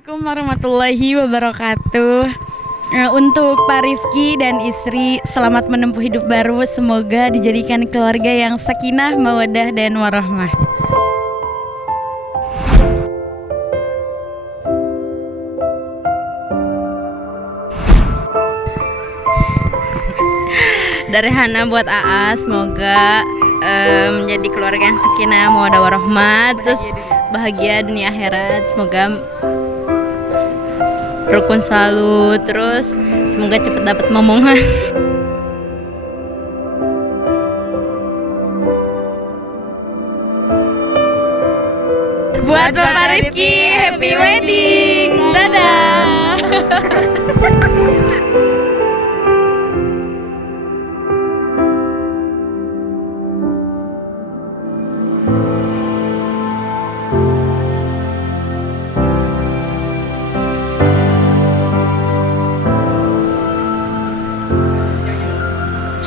Assalamualaikum warahmatullahi wabarakatuh. Untuk Pak Rifki dan istri, selamat menempuh hidup baru. Semoga dijadikan keluarga yang sakinah, mawaddah, dan warahmah. Dari Hana buat AA, semoga menjadi keluarga yang sakinah, mawaddah, warahmah, terus bahagia dunia akhirat. Semoga rukun selalu, terus semoga cepat dapat momongan. Buat Bapak Rifki, happy wedding. Dadah.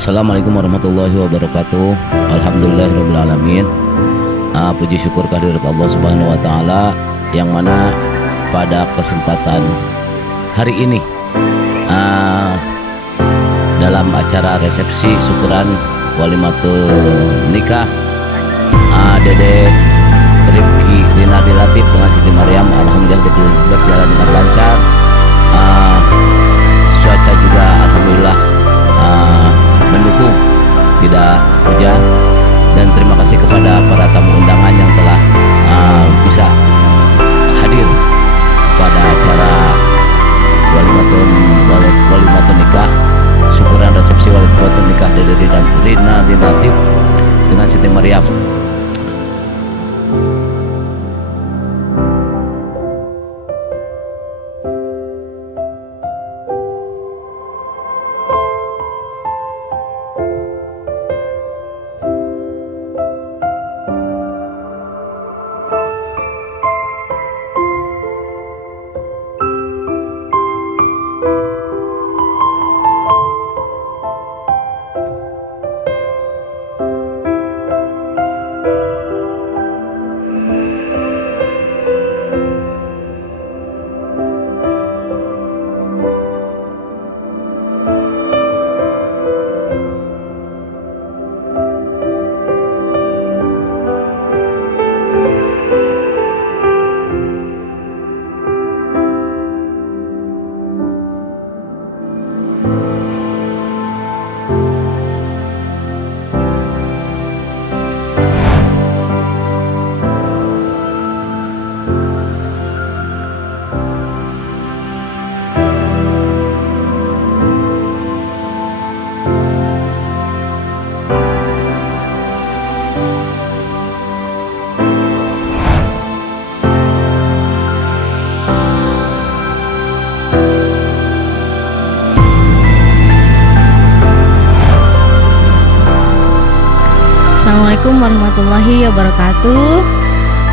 Assalamualaikum warahmatullahi wabarakatuh. Alhamdulillahirrabbilalamin. Puji syukur kehadirat Allah Subhanahu wa Ta'ala, yang mana pada kesempatan hari ini dalam acara resepsi syukuran walimatul nikah Dede Rifki Rinaldi Latif dengan Siti Maryam, alhamdulillah berjalan dengan lancar. Cuaca juga alhamdulillah mendukung, tidak hujan. Dan terima kasih kepada para tamu undangan yang telah bisa hadir kepada acara walimatul nikah syukuran resepsi walimatul nikah dari Rina Latif dengan Siti Maryam. Assalamualaikum warahmatullahi wabarakatuh.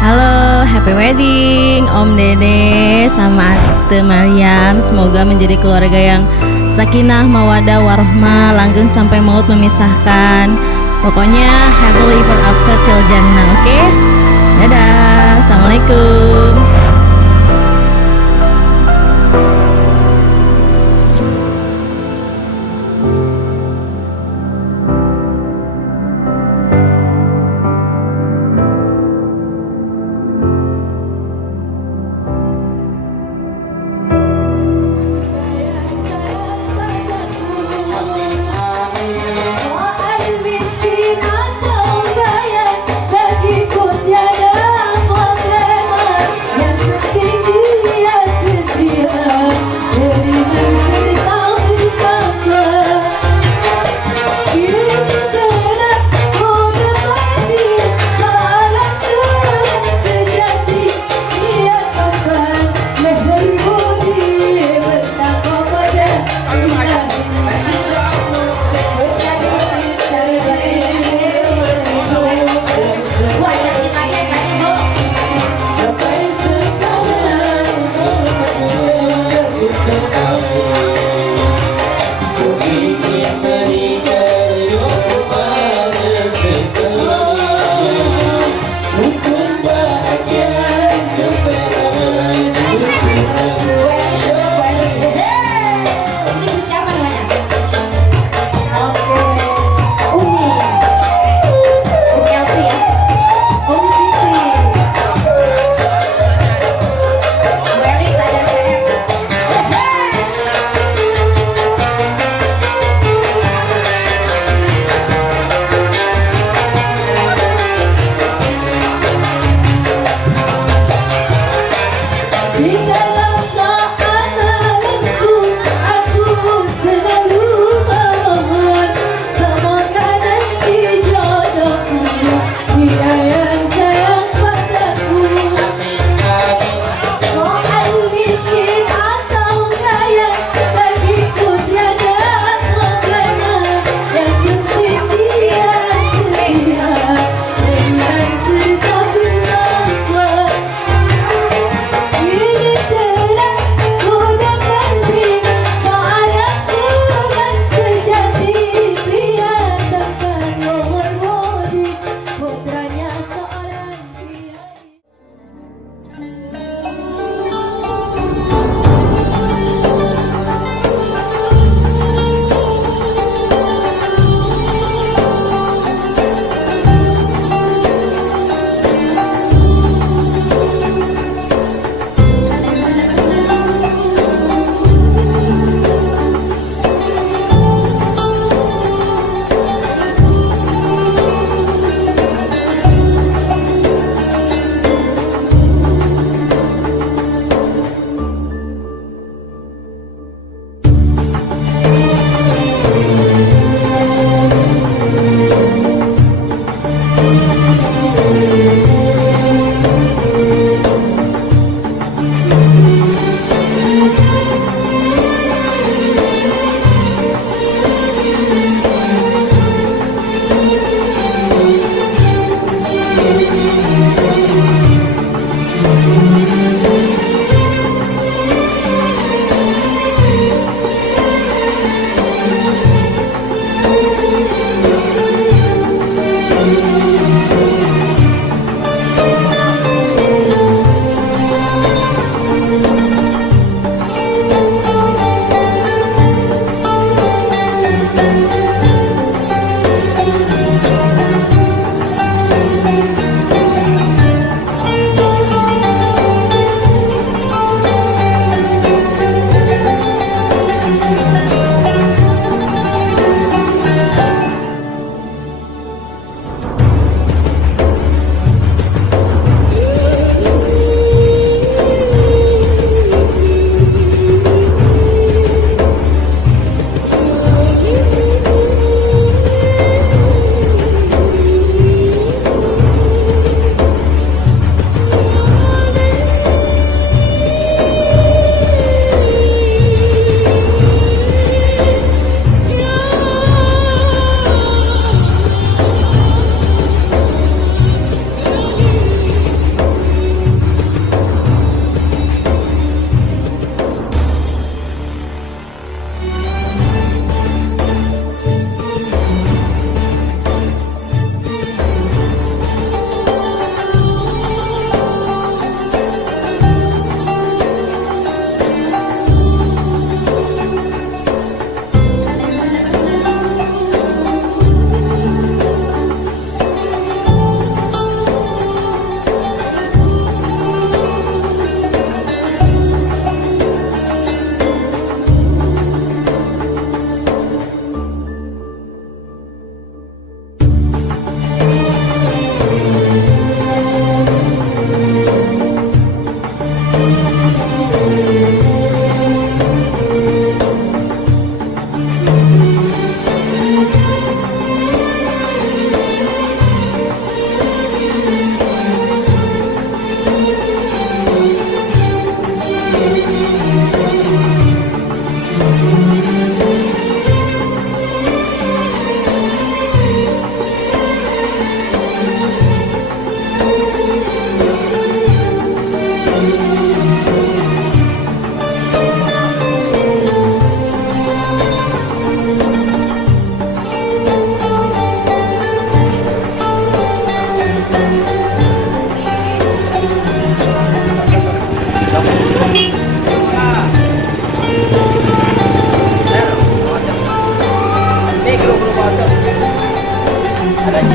Halo, happy wedding Om Dede sama Ate Maryam. Semoga menjadi keluarga yang sakinah, mawaddah, warahmah, langgeng sampai maut memisahkan. Pokoknya happily ever after till jannah, oke? Dadah, assalamualaikum. Yang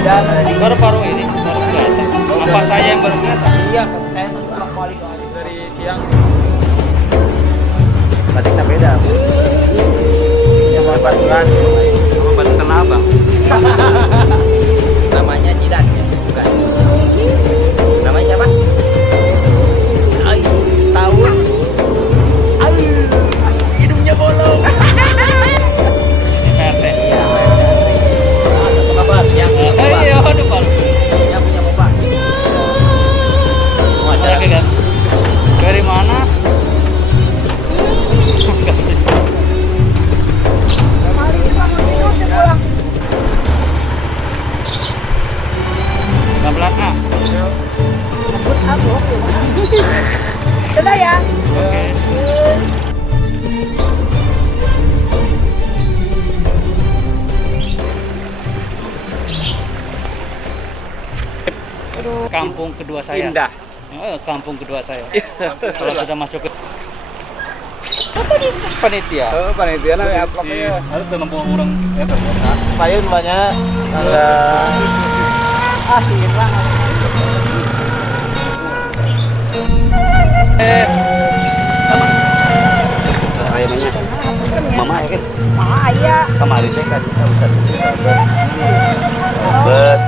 Baru-baru ini baru kelihatan. Apa saya yang baru kelihatan? Iya, saya tuh pulang balik dari siang. Berarti kita beda. Yang mau parkiran. Sama batu tanah abang. Namanya Jidan, ya? Bukan. Namanya siapa? Ayo, tahun. Ayo, hidungnya bolong. Ini PRT. Iya, apa kabar? Yang punya Iya, mobil. aduh baru. Yang punya mobil. Ada lagi kan? Dari mana? Gambar A. Sudah ya. Oke. Kampung kedua saya. Indah. Kampung kedua saya. Kalau sudah masuk ke Panitia. Oh, panitia lah ya pokoknya. harus dalam orang Payun banyak. Ada. Hilang. Ayamnya. Mama ya kan? Mama ayah. Kemarin teh kan Bet.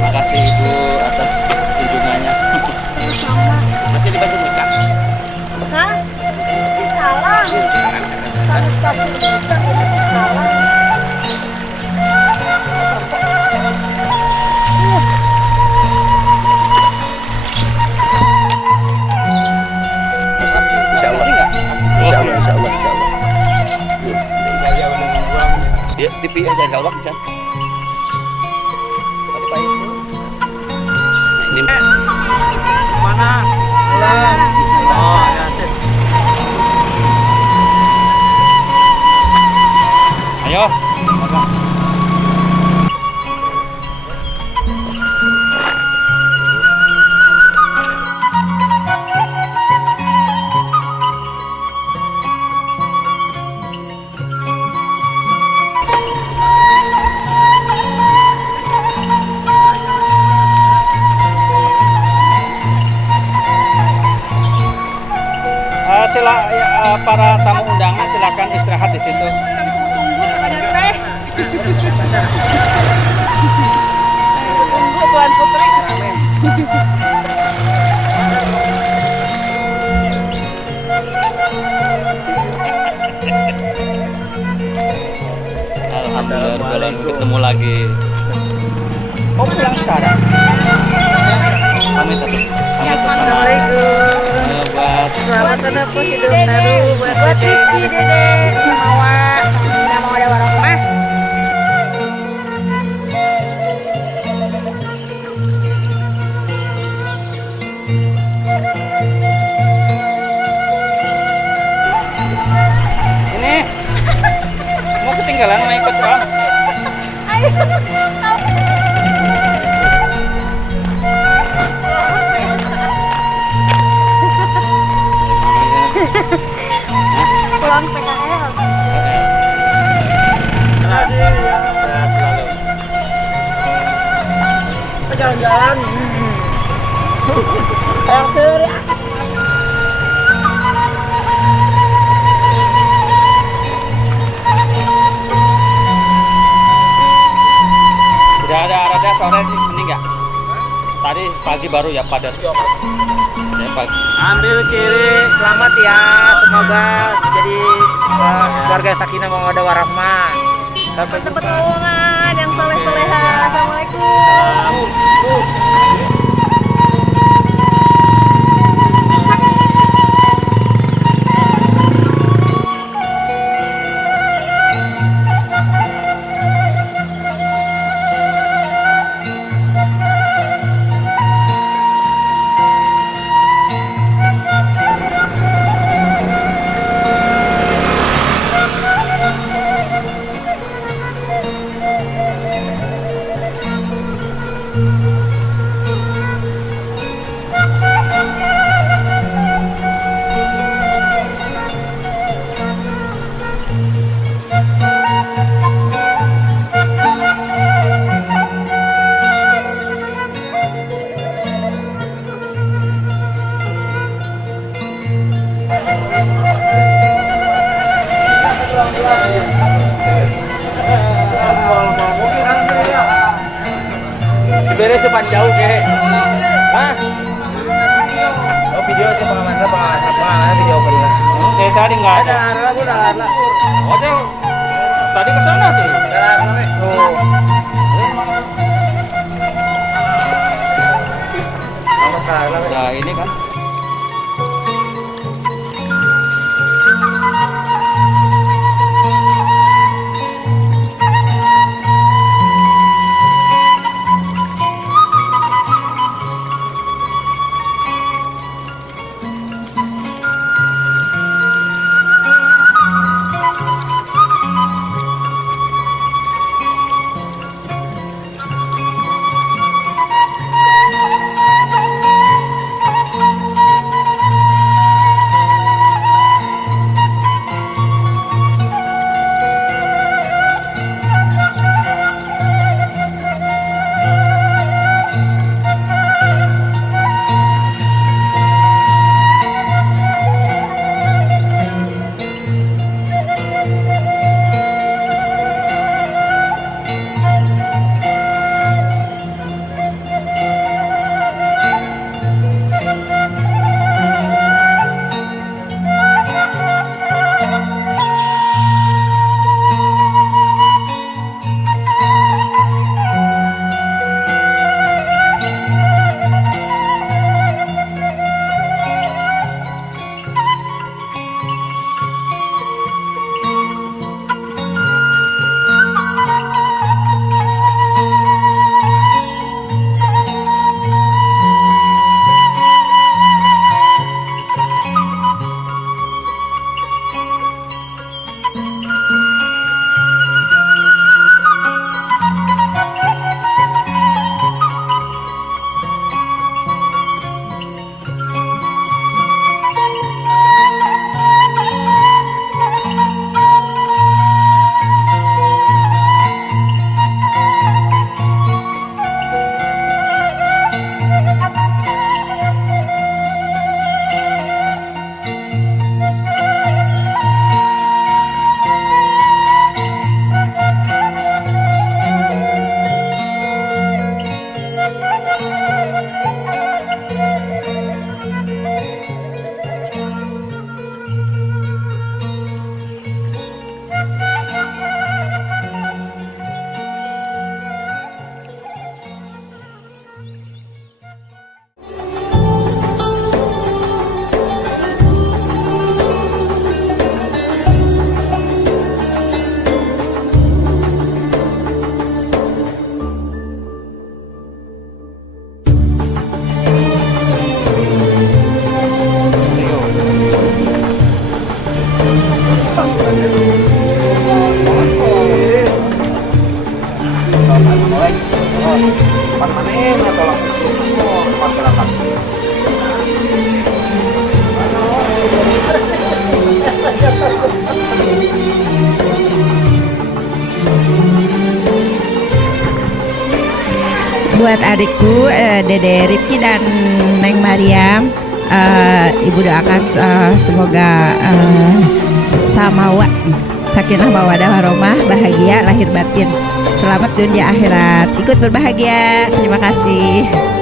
Makasih Ibu atas kunjungannya. Masih dibantu nikah. Hah? Salah. Insya Allah. Insya Allah, insya Allah, insya Allah. Ya, di pihak jangan galak kan. Ini mana? Pulang. Oh, ya. Ayo. Makan. Para tamu undangan silakan istirahat di situ. Tunggu Tuan Putri. Alhamdulillah ketemu lagi. Oh, pulang sekarang. Pamit satu. Pamit bersama. Assalamualaikum. Buat Selamat menempuh hidup baru buat Rizky, Dede, Mawa, sama mau ada warohmah. ini mau ketinggalan mau ikut bang. Ayo. Pulang PKL. Sehat selalu. Jalan-jalan. Yang teri. Sudah ada rada sore ini enggak? Tadi pagi baru ya padat. Ya pagi. Ambil kiri, selamat ya. Semoga jadi keluarga sakinah mawaddah warahmah. Sampai Dapat lowongan yang soleh-soleha. Assalamualaikum. Dia sepan jauh ke. Hah? Oh video itu pengalaman video kedua. Dari tadi nggak ada. Ada. Oh, saya tadi ke sana tuh. Nah, ini kan. Buat adikku Dede Rifki dan Neng Mariam, Ibu doakan semoga samawa sakinah mawadah warahmah, bahagia lahir batin, selamat dunia akhirat, ikut berbahagia. Terima kasih.